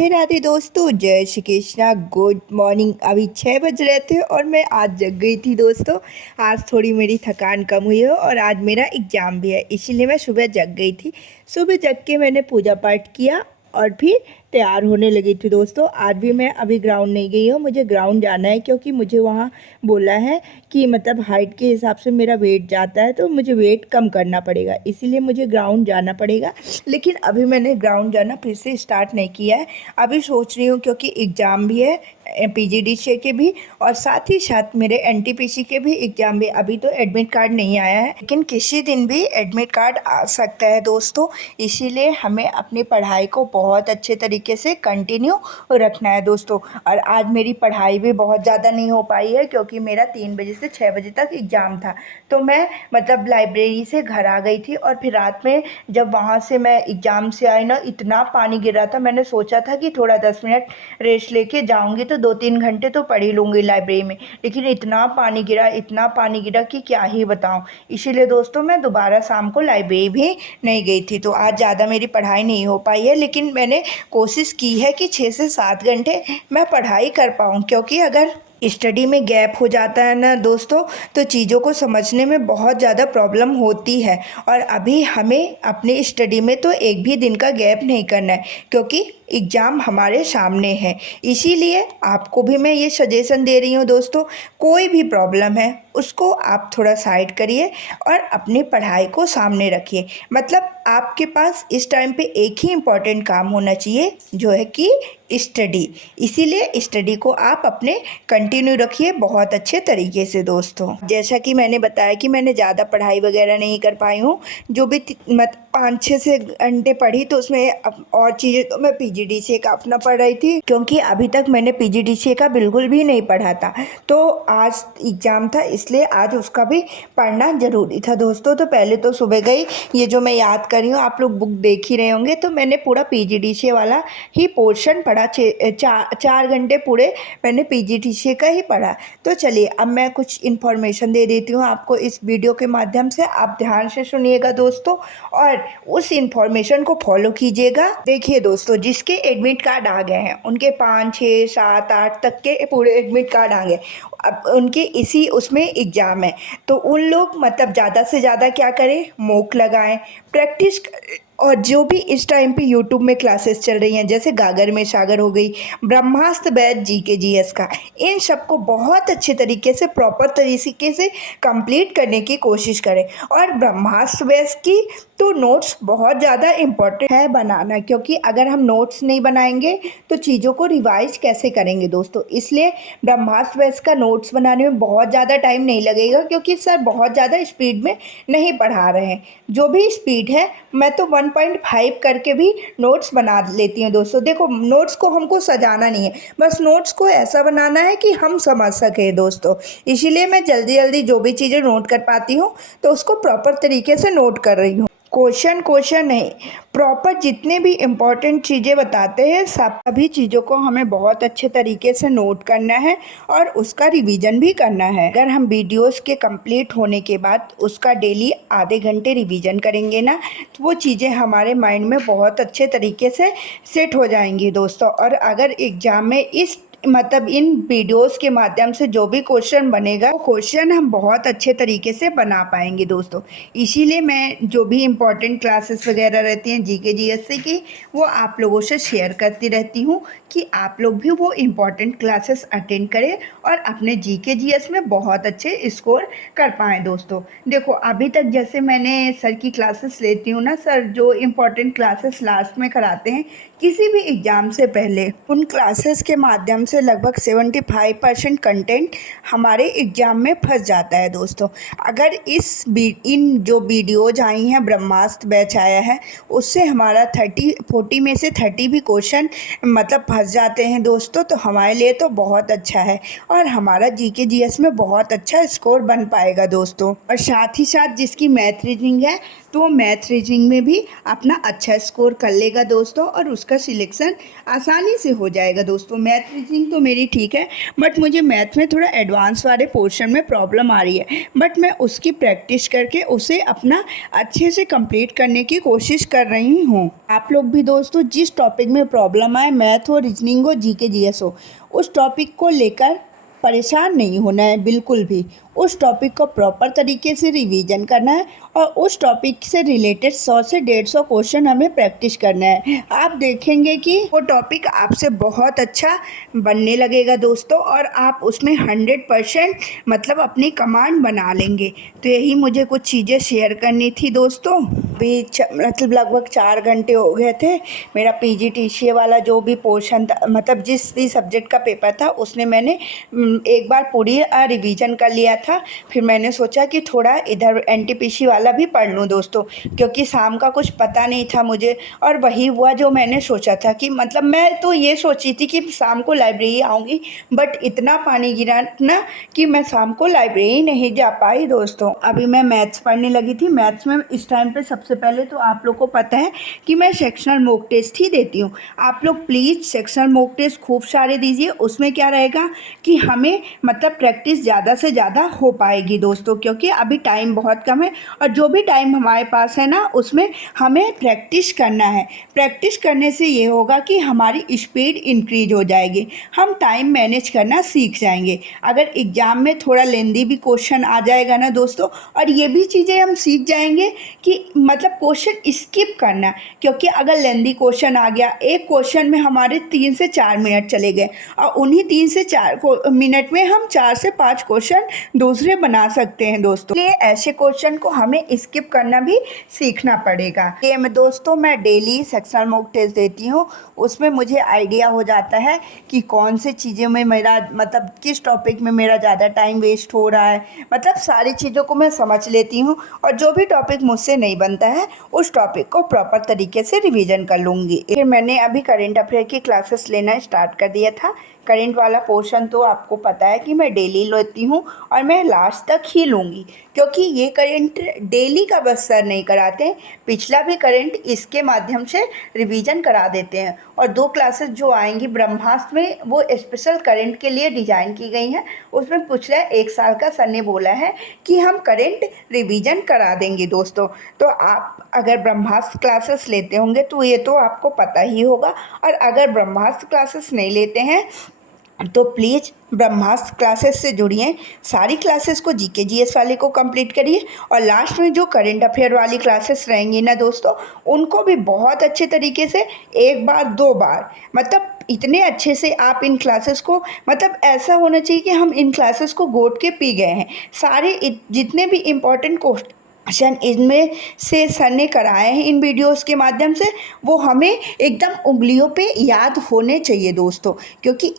राधे राधे दोस्तों, जय Shri Krishna. Good morning. अभी 6 बज रहे थे और मैं आज जग गई थी दोस्तों। आज थोड़ी मेरी थकान कम हुई है और आज मेरा एग्ज़ाम भी है, इसीलिए मैं सुबह जग गई थी। सुबह जग के मैंने पूजा पाठ किया और फिर तैयार होने लगी थी दोस्तों। आज भी मैं अभी ग्राउंड नहीं गई हूँ, मुझे ग्राउंड जाना है क्योंकि मुझे वहाँ बोला है कि मतलब हाइट के हिसाब से मेरा वेट जाता है, तो मुझे वेट कम करना पड़ेगा, इसीलिए मुझे ग्राउंड जाना पड़ेगा। लेकिन अभी मैंने ग्राउंड जाना फिर से स्टार्ट नहीं किया है। अभी सोच रही हूँ क्योंकि एग्ज़ाम भी है, पीजीडीसीए के भी, और साथ ही साथ मेरे एनटीपीसी के भी एग्ज़ाम भी। अभी तो एडमिट कार्ड नहीं आया है, लेकिन किसी दिन भी एडमिट कार्ड आ सकता है दोस्तों। इसीलिए हमें अपनी पढ़ाई को बहुत अच्छे तरीके से कंटिन्यू रखना है दोस्तों। और आज मेरी पढ़ाई भी बहुत ज़्यादा नहीं हो पाई है क्योंकि मेरा 3 बजे से 6 बजे तक एग्ज़ाम था। तो मैं मतलब लाइब्रेरी से घर आ गई थी और फिर रात में जब वहाँ से मैं एग्ज़ाम से आई ना, इतना पानी गिर रहा था। मैंने सोचा था कि थोड़ा 10 मिनट रेस्ट लेके जाऊँगी तो 2-3 घंटे तो पढ़ ही लूँगी लाइब्रेरी में, लेकिन इतना पानी गिरा, इतना पानी गिरा कि क्या ही बताऊँ। इसीलिए दोस्तों मैं दोबारा शाम को लाइब्रेरी भी नहीं गई थी। तो आज ज़्यादा मेरी पढ़ाई नहीं हो पाई है, लेकिन मैंने कोशिश की है कि 6 से 7 घंटे मैं पढ़ाई कर पाऊँ, क्योंकि अगर स्टडी में गैप हो जाता है ना दोस्तों, तो चीज़ों को समझने में बहुत ज़्यादा प्रॉब्लम होती है। और अभी हमें अपनी स्टडी में तो एक भी दिन का गैप नहीं करना है, क्योंकि एग्ज़ाम हमारे सामने है। इसीलिए आपको भी मैं ये सजेशन दे रही हूँ दोस्तों, कोई भी प्रॉब्लम है उसको आप थोड़ा साइड करिए और अपनी पढ़ाई को सामने रखिए। मतलब आपके पास इस टाइम पे एक ही इम्पॉर्टेंट काम होना चाहिए, जो है कि स्टडी। इसीलिए स्टडी को आप अपने कंटिन्यू रखिए बहुत अच्छे तरीके से दोस्तों। जैसा कि मैंने बताया कि मैंने ज़्यादा पढ़ाई वगैरह नहीं कर पाई हूँ, जो भी 5-6 से घंटे पढ़ी, तो उसमें और चीज़ें तो मैं पीजीडीसीए का अपना पढ़ रही थी, क्योंकि अभी तक मैंने पीजीडीसीए का बिल्कुल भी नहीं पढ़ा था। तो आज एग्ज़ाम था, इसलिए आज उसका भी पढ़ना ज़रूरी था दोस्तों। तो पहले तो सुबह गई, ये जो मैं याद कर रही हूँ, आप लोग बुक देख ही रहे होंगे, तो मैंने पूरा पीजीडीसीए वाला ही पोर्शन पढ़ा। 4 घंटे पूरे मैंने पीजीडीसीए का ही पढ़ा। तो चलिए अब मैं कुछ इन्फॉर्मेशन दे देती हूँ आपको इस वीडियो के माध्यम से। आप ध्यान से सुनिएगा दोस्तों और उस इन्फॉर्मेशन को फॉलो कीजिएगा। देखिए दोस्तों, जिसके एडमिट कार्ड आ गए हैं उनके 5, 6, 7, 8 तक के पूरे एडमिट कार्ड आ गए, अब उनके इसी उसमें एग्ज़ाम है, तो उन लोग मतलब ज़्यादा से ज़्यादा क्या करें, मॉक लगाएं, प्रैक्टिस करें। और जो भी इस टाइम पे यूट्यूब में क्लासेस चल रही हैं, जैसे गागर में सागर हो गई, ब्रह्मास्त्र बैच जीके जीएस का, इन सबको बहुत अच्छे तरीके से प्रॉपर तरीके से कंप्लीट करने की कोशिश करें। और ब्रह्मास्त्र बैच की तो नोट्स बहुत ज़्यादा इम्पोर्टेंट है बनाना, क्योंकि अगर हम नोट्स नहीं बनाएंगे तो चीज़ों को रिवाइज कैसे करेंगे दोस्तों। इसलिए ब्रह्मास्त्र बैच का नोट्स बनाने में बहुत ज़्यादा टाइम नहीं लगेगा, क्योंकि सर बहुत ज़्यादा स्पीड में नहीं पढ़ा रहे हैं। जो भी स्पीड है, मैं तो 1.5 करके भी नोट्स बना लेती हूँ दोस्तों। देखो, नोट्स को हमको सजाना नहीं है, बस नोट्स को ऐसा बनाना है कि हम समझ सकें दोस्तों। इसीलिए मैं जल्दी जल्दी जो भी चीज़ें नोट कर पाती हूँ तो उसको प्रॉपर तरीके से नोट कर रही हूँ। क्वेश्चन नहीं, प्रॉपर जितने भी इम्पोर्टेंट चीज़ें बताते हैं सभी चीज़ों को हमें बहुत अच्छे तरीके से नोट करना है और उसका रिवीजन भी करना है। अगर हम वीडियोस के कंप्लीट होने के बाद उसका डेली आधे घंटे रिवीजन करेंगे ना, तो वो चीज़ें हमारे माइंड में बहुत अच्छे तरीके से सेट हो जाएंगी दोस्तों। और अगर एग्ज़ाम में इस मतलब इन वीडियोस के माध्यम से जो भी क्वेश्चन बनेगा, वो क्वेश्चन हम बहुत अच्छे तरीके से बना पाएंगे दोस्तों। इसीलिए मैं जो भी इम्पोर्टेंट क्लासेस वगैरह रहती हैं जीके जीएससी की, वो आप लोगों से शेयर करती रहती हूँ कि आप लोग भी वो इम्पोर्टेंट क्लासेस अटेंड करें और अपने जीके जीएस में बहुत अच्छे स्कोर कर पाएँ दोस्तों। देखो, अभी तक जैसे मैंने सर की क्लासेस लेती हूँ ना, सर जो इम्पोर्टेंट क्लासेस लास्ट में कराते हैं किसी भी एग्ज़ाम से पहले, उन क्लासेस के माध्यम से लगभग 75% कंटेंट हमारे एग्ज़ाम में फंस जाता है दोस्तों। अगर इन जो वीडियोज आई हैं, ब्रह्मास्त्र बैच आया है, उससे हमारा 40 में से 30 भी क्वेश्चन मतलब फंस जाते हैं दोस्तों, तो हमारे लिए तो बहुत अच्छा है और हमारा जीके जीएस में बहुत अच्छा स्कोर बन पाएगा दोस्तों। और साथ ही साथ जिसकी मैथ रीजनिंग है तो मैथ रीजनिंग में भी अपना अच्छा स्कोर कर लेगा दोस्तों, और उसका सिलेक्शन आसानी से हो जाएगा दोस्तों। मैथ रीजनिंग तो मेरी ठीक है, बट मुझे मैथ में थोड़ा एडवांस वाले पोर्शन में प्रॉब्लम आ रही है, बट मैं उसकी प्रैक्टिस करके उसे अपना अच्छे से कंप्लीट करने की कोशिश कर रही हूँ। आप लोग भी दोस्तों जिस टॉपिक में प्रॉब्लम आए, मैथ हो, रीजनिंग हो, जीके जीएस हो, उस टॉपिक को लेकर परेशान नहीं होना है बिल्कुल भी। उस टॉपिक को प्रॉपर तरीके से रिवीजन करना है और उस टॉपिक से रिलेटेड 100 से 150 क्वेश्चन हमें प्रैक्टिस करना है। आप देखेंगे कि वो टॉपिक आपसे बहुत अच्छा बनने लगेगा दोस्तों, और आप उसमें 100% मतलब अपनी कमांड बना लेंगे। तो यही मुझे कुछ चीज़ें शेयर करनी थी दोस्तों। भी मतलब लगभग 4 घंटे हो गए थे। मेरा पीजीटीसीए वाला जो भी पोर्शन था, मतलब जिस भी सब्जेक्ट का पेपर था, उसने मैंने एक बार पूरी रिवीजन कर लिया था। फिर मैंने सोचा कि थोड़ा इधर एनटीपीसी वाला भी पढ़ लूँ दोस्तों, क्योंकि शाम का कुछ पता नहीं था मुझे, और वही हुआ जो मैंने सोचा था कि मतलब मैं तो ये सोची थी कि शाम को लाइब्रेरी आऊँगी, बट इतना पानी गिरा ना कि मैं शाम को लाइब्रेरी नहीं जा पाई दोस्तों। अभी मैं मैथ्स पढ़ने लगी थी। मैथ्स में इस टाइम पे सबसे पहले तो आप लोग को पता है कि मैं सेक्शनल मॉक टेस्ट ही देती हूँ। आप लोग प्लीज़ सेक्शनल मॉक टेस्ट खूब सारे दीजिए। उसमें क्या रहेगा कि हमें मतलब प्रैक्टिस ज़्यादा से ज़्यादा हो पाएगी दोस्तों, क्योंकि अभी टाइम बहुत कम है, और जो भी टाइम हमारे पास है ना, उसमें हमें प्रैक्टिस करना है। प्रैक्टिस करने से ये होगा कि हमारी स्पीड इंक्रीज हो जाएगी, हम टाइम मैनेज करना सीख जाएंगे। अगर एग्ज़ाम में थोड़ा लेंदी भी क्वेश्चन आ जाएगा ना दोस्तों, और ये भी चीज़ें हम सीख जाएंगे कि मतलब क्वेश्चन स्किप करना, क्योंकि अगर लेंदी क्वेश्चन आ गया, एक क्वेश्चन में हमारे 3 से 4 मिनट चले गए, और उन्हीं 3 से 4 मिनट में हम 4 से 5 क्वेश्चन दूसरे बना सकते हैं दोस्तों। इसलिए ऐसे क्वेश्चन को हमें स्किप करना भी सीखना पड़ेगा। ये मैं दोस्तों मैं डेली सेक्शनल मॉक टेस्ट देती हूँ। उसमें मुझे आइडिया हो जाता है कि कौन से चीज़ों में मेरा मतलब किस टॉपिक में मेरा ज़्यादा टाइम वेस्ट हो रहा है, मतलब सारी चीज़ों को मैं समझ लेती हूँ, और जो भी टॉपिक मुझसे नहीं बनता है उस टॉपिक को प्रॉपर तरीके से रिवीजन कर लूँगी। फिर मैंने अभी करेंट अफेयर की क्लासेस लेना स्टार्ट कर दिया था। करेंट वाला पोर्शन तो आपको पता है कि मैं डेली लेती हूँ, और मैं लास्ट तक ही लूँगी, क्योंकि ये करेंट डेली का बस सर नहीं कराते हैं, पिछला भी करेंट इसके माध्यम से रिवीजन करा देते हैं। और 2 क्लासेस जो आएंगी ब्रह्मास्त्र में, वो स्पेशल करेंट के लिए डिज़ाइन की गई हैं। उसमें पिछले 1 साल का सर ने बोला है कि हम करेंट रिवीजन करा देंगे दोस्तों। तो आप अगर ब्रह्मास्त्र क्लासेस लेते होंगे तो ये तो आपको पता ही होगा, और अगर ब्रह्मास्त्र क्लासेस नहीं लेते हैं तो प्लीज़ ब्रह्मास्त्र क्लासेस से जुड़िए। सारी क्लासेस को जीके जीएस वाले को कंप्लीट करिए, और लास्ट में जो करंट अफेयर वाली क्लासेस रहेंगी ना दोस्तों, उनको भी बहुत अच्छे तरीके से 1 बार 2 बार मतलब इतने अच्छे से आप इन क्लासेस को, मतलब ऐसा होना चाहिए कि हम इन क्लासेस को घोट के पी गए हैं। सारे जितने भी इम्पोर्टेंट क्वेश्चन इनमें से सर ने कराए हैं इन वीडियोस के माध्यम से, वो हमें एकदम उंगलियों पे याद होने चाहिए दोस्तों, क्योंकि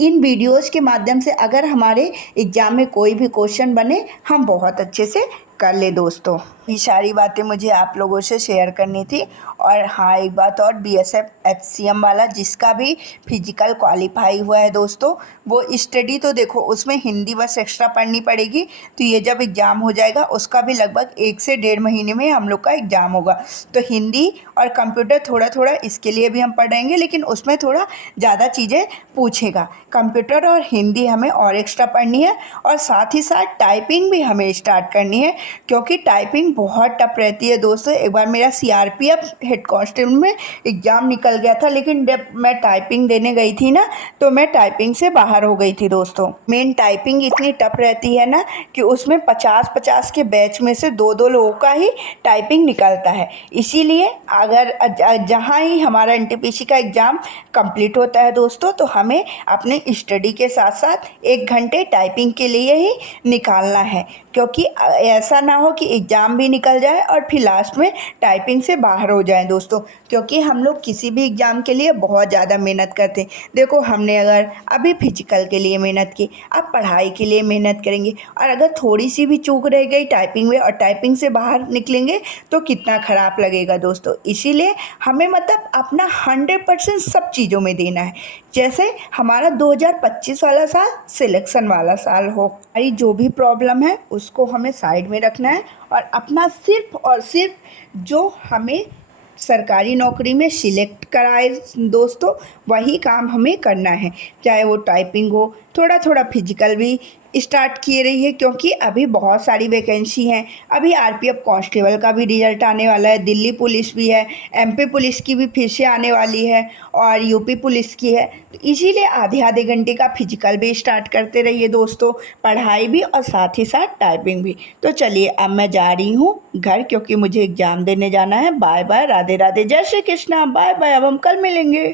इन वीडियोस के माध्यम से अगर हमारे एग्ज़ाम में कोई भी क्वेश्चन बने, हम बहुत अच्छे से कर ले दोस्तों। ये सारी बातें मुझे आप लोगों से शेयर करनी थी। और हाँ, एक बात और, बीएसएफ एचसीएम वाला जिसका भी फिजिकल क्वालिफाई हुआ है दोस्तों, वो स्टडी तो देखो उसमें हिंदी बस एक्स्ट्रा पढ़नी पड़ेगी। तो ये जब एग्ज़ाम हो जाएगा उसका भी लगभग 1 से 1.5 महीने में हम लोग का एग्ज़ाम होगा। तो हिंदी और कंप्यूटर थोड़ा थोड़ा इसके लिए भी हम पढ़ेंगे, लेकिन उसमें थोड़ा ज़्यादा चीज़ें पूछेगा। कंप्यूटर और हिंदी हमें और एक्स्ट्रा पढ़नी है, और साथ ही साथ टाइपिंग भी हमें स्टार्ट करनी है, क्योंकि टाइपिंग बहुत टफ रहती है दोस्तों। एक बार मेरा सीआरपीएफ हेड कांस्टेबल में एग्ज़ाम निकल गया था, लेकिन जब मैं टाइपिंग देने गई थी ना, तो मैं टाइपिंग से बाहर हो गई थी दोस्तों। मेन टाइपिंग इतनी टफ रहती है ना कि उसमें 50-50 के बैच में से 2-2 लोगों का ही टाइपिंग निकलता है। इसीलिए अगर जहाँ ही हमारा एनटीपीसी का एग्ज़ाम कंप्लीट होता है दोस्तों, तो हमें अपने स्टडी के साथ साथ 1 घंटे टाइपिंग के लिए ही निकालना है, क्योंकि ऐसा ना हो कि एग्ज़ाम भी निकल जाए और फिर लास्ट में टाइपिंग से बाहर हो जाए दोस्तों। क्योंकि हम लोग किसी भी एग्ज़ाम के लिए बहुत ज़्यादा मेहनत करते हैं। देखो, हमने अगर अभी फिजिकल के लिए मेहनत की, अब पढ़ाई के लिए मेहनत करेंगे, और अगर थोड़ी सी भी चूक रह गई टाइपिंग में और टाइपिंग से बाहर निकलेंगे तो कितना ख़राब लगेगा दोस्तों। इसीलिए हमें मतलब अपना 100% सब चीज़ों में देना है, जैसे हमारा 2025 वाला साल सिलेक्शन वाला साल हो। हमारी जो भी प्रॉब्लम है उसको हमें साइड में रखना है और अपना सिर्फ और सिर्फ जो हमें सरकारी नौकरी में सिलेक्ट कराए दोस्तों, वही काम हमें करना है। चाहे वो टाइपिंग हो, थोड़ा थोड़ा फिजिकल भी स्टार्ट किए रही है, क्योंकि अभी बहुत सारी वैकेंसी हैं। अभी आरपीएफ कांस्टेबल का भी रिजल्ट आने वाला है, दिल्ली पुलिस भी है, एमपी पुलिस की भी फिर से आने वाली है और यूपी पुलिस की है। तो इसीलिए आधे आधे घंटे का फिजिकल भी स्टार्ट करते रहिए दोस्तों, पढ़ाई भी और साथ ही साथ टाइपिंग भी। तो चलिए अब मैं जा रही हूँ घर, क्योंकि मुझे एग्ज़ाम देने जाना है। बाय बाय, राधे राधे, जय श्री कृष्णा, बाय बाय। अब हम कल मिलेंगे।